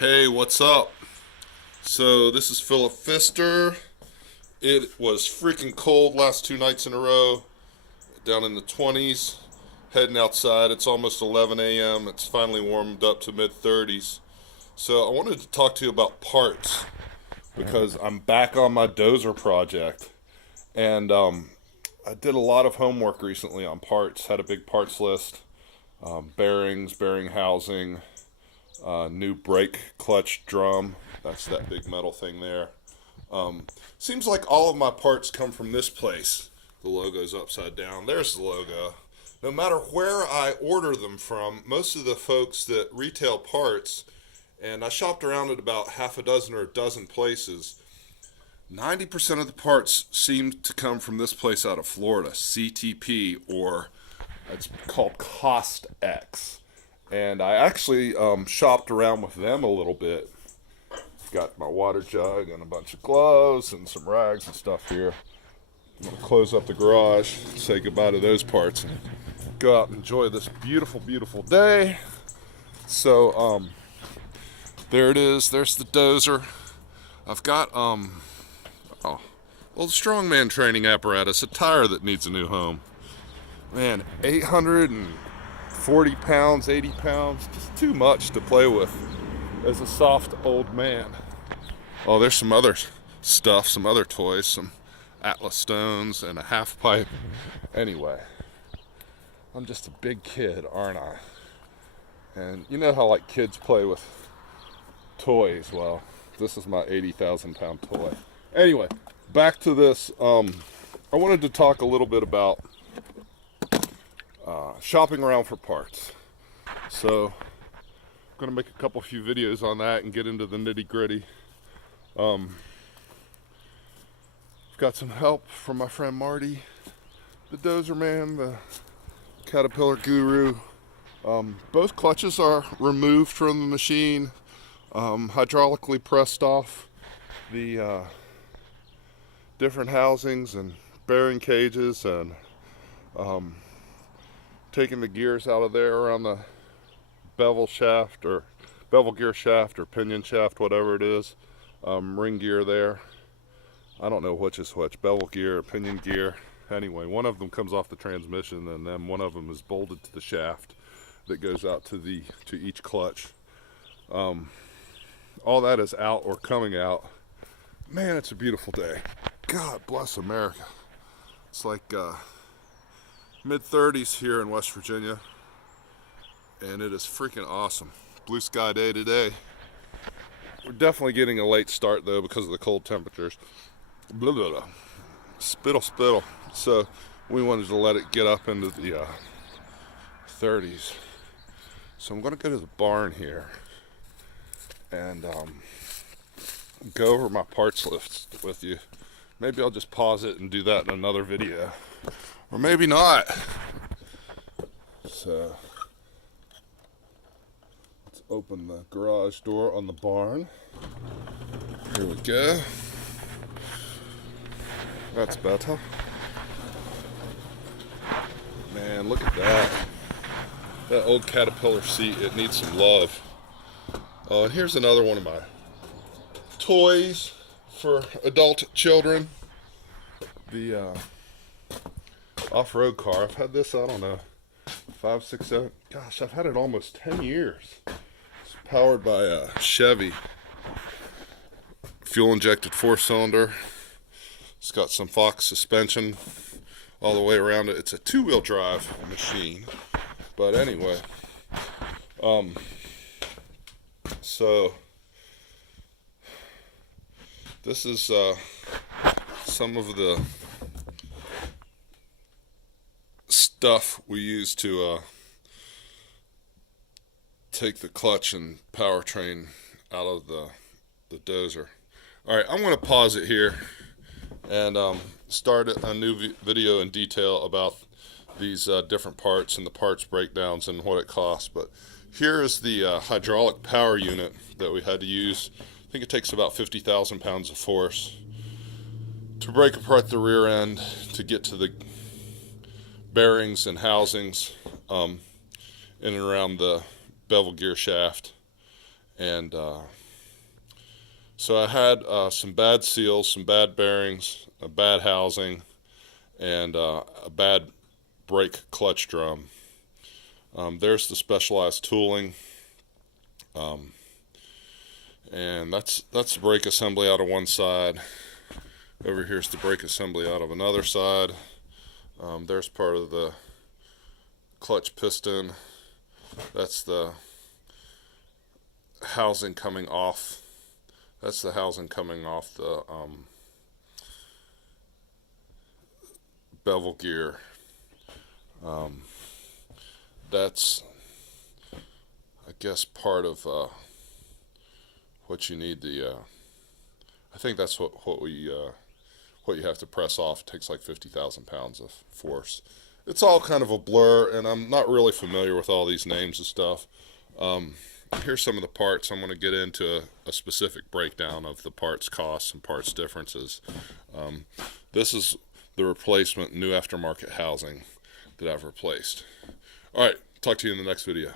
Hey, what's up? So this is Philip Pfister. It was freaking cold last 2 nights in a row, down in the 20s. Heading outside, it's almost 11 a.m. It's finally warmed up to mid 30s. So I wanted to talk to you about parts because I'm back on my dozer project. And I did a lot of homework recently on parts, had a big parts list, bearings, bearing housing, new brake clutch drum. That's that big metal thing there. Seems like all of my parts come from this place. The logo's upside down. There's the logo. No matter where I order them from, most of the folks that retail parts, and I shopped around at about half a dozen or a dozen places, 90% of the parts seem to come from this place out of Florida, CTP, or it's called Cost X. And I actually shopped around with them a little bit. Got my water jug and a bunch of gloves and some rags and stuff here. I'm going to close up the garage, say goodbye to those parts, and go out and enjoy this beautiful, beautiful day. So, there it is. There's the dozer. I've got, the strongman training apparatus, a tire that needs a new home. Man, 840 pounds, 80 pounds, just too much to play with as a soft old man. Oh, there's some other stuff, some other toys, some Atlas stones and a half pipe. Anyway, I'm just a big kid, aren't I? And you know how like kids play with toys? Well, this is my 80,000 pound toy. Anyway, back to this. I wanted to talk a little bit about shopping around for parts. So I'm going to make a few videos on that and get into the nitty gritty. I've got some help from my friend Marty, the dozer man, the Caterpillar guru. Both clutches are removed from the machine, hydraulically pressed off the different housings and bearing cages, and taking the gears out of there around the bevel shaft or bevel gear shaft or pinion shaft, whatever it is. Ring gear there. I don't know which is which, bevel gear or pinion gear. Anyway, one of them comes off the transmission, and then one of them is bolted to the shaft that goes out to each clutch. All that is out or coming out. Man, it's a beautiful day. God bless America. It's like mid 30s here in West Virginia, and it is freaking awesome. Blue sky day today. We're definitely getting a late start though because of the cold temperatures. Blah, blah, blah. Spittle. So we wanted to let it get up into the 30s. So I'm going to go to the barn here and go over my parts list with you. Maybe I'll just pause it and do that in another video, or maybe not. So let's open the garage door on the barn. Here we go. That's better. Man, look at that. That old Caterpillar seat, it needs some love. Oh, and here's another one of my toys for adult children. The off-road car. I've had this, I don't know, 5, 6, 7. Gosh, I've had it almost 10 years. It's powered by a Chevy. Fuel-injected 4-cylinder. It's got some Fox suspension all the way around it. It's a 2-wheel drive machine. But anyway, so this is some of the stuff we use to take the clutch and powertrain out of the dozer. Alright, I'm going to pause it here and start a new video in detail about these different parts and the parts breakdowns and what it costs. But here is the hydraulic power unit that we had to use. I think it takes about 50,000 pounds of force to break apart the rear end to get to the bearings and housings in and around the bevel gear shaft. And so I had some bad seals, some bad bearings, a bad housing, and a bad brake clutch drum. There's the specialized tooling, and that's the brake assembly out of one side. Over here's the brake assembly out of another side. There's part of the clutch piston. That's the housing coming off. That's the housing coming off the bevel gear. That's, I guess, part of what you need. I think that's what you have to press off. It takes like 50,000 pounds of force. It's all kind of a blur, and I'm not really familiar with all these names and stuff. Here's some of the parts. I'm going to get into a specific breakdown of the parts costs and parts differences. This is the replacement new aftermarket housing that I've replaced. All right, talk to you in the next video.